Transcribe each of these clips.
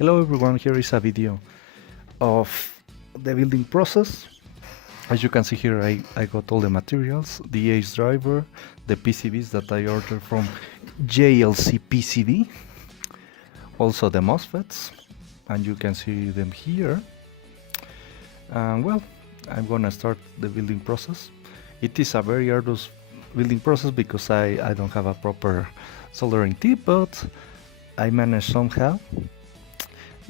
Hello everyone, here is a video of the building process. As you can see here, I got all the materials, the ACE driver, the PCBs that I ordered from JLC PCB, also the Mosfets, and you can see them here. Well, I'm gonna start the building process. It is a very arduous building process because I don't have a proper soldering tip, but I managed somehow,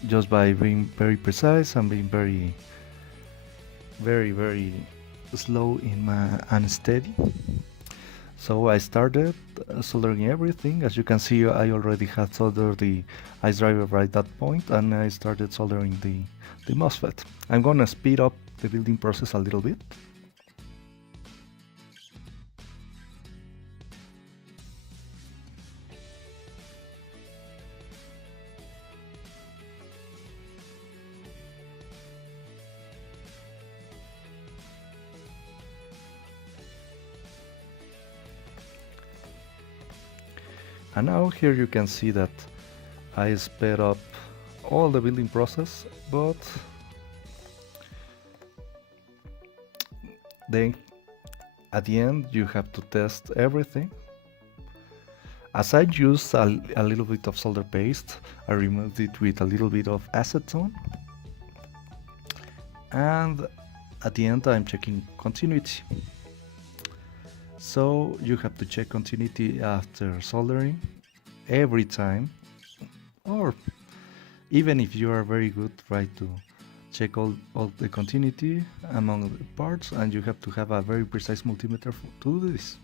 just by being very precise and being very slow in my and steady. So I started soldering everything. As you can see, I already had soldered the ICE driver right at that point, and I started soldering the MOSFET. I'm gonna speed up the building process a little bit. And now here you can see that I sped up all the building process, but then at the end you have to test everything. As I used a little bit of solder paste, I removed it with a little bit of acetone, and at the end I'm checking continuity. So you have to check continuity after soldering every time, or even if you are very good, try to check all the continuity among the parts, and you have to have a very precise multimeter to do this.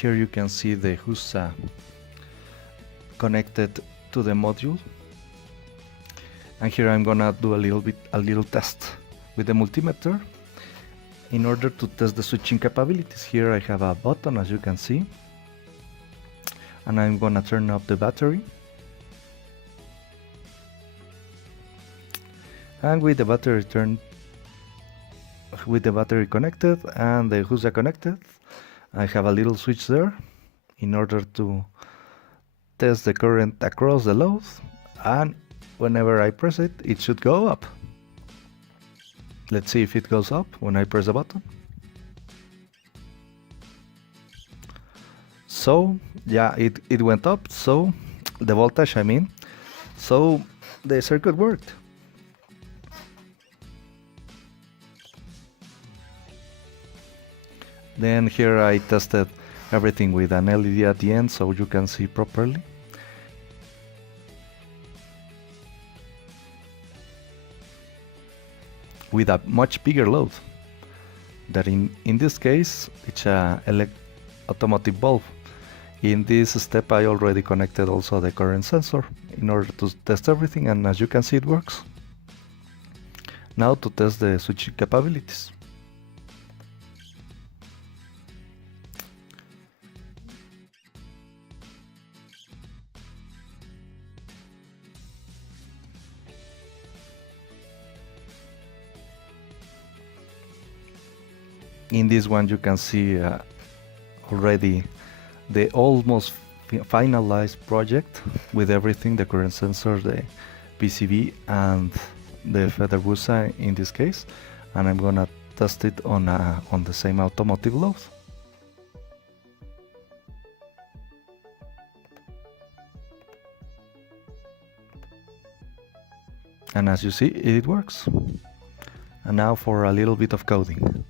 Here you can see the HUSA connected to the module, and here I'm gonna do a little test with the multimeter in order to test the switching capabilities. Here I have a button, as you can see, and I'm gonna turn up the battery, and with the battery connected and the HUSA connected, I have a little switch there in order to test the current across the load, and whenever I press it, it should go up. Let's see if it goes up when I press the button. So yeah, it went up, so the voltage, I mean, so the circuit worked. Then here I tested everything with an LED at the end so you can see properly. With a much bigger load. That in this case, it's a automotive bulb. In this step I already connected also the current sensor in order to test everything, and as you can see it works. Now to test the switching capabilities. In this one you can see already the almost finalized project with everything, the current sensor, the PCB and the feather busa in this case, and I'm gonna test it on the same automotive load. And as you see, it works. And now for a little bit of coding.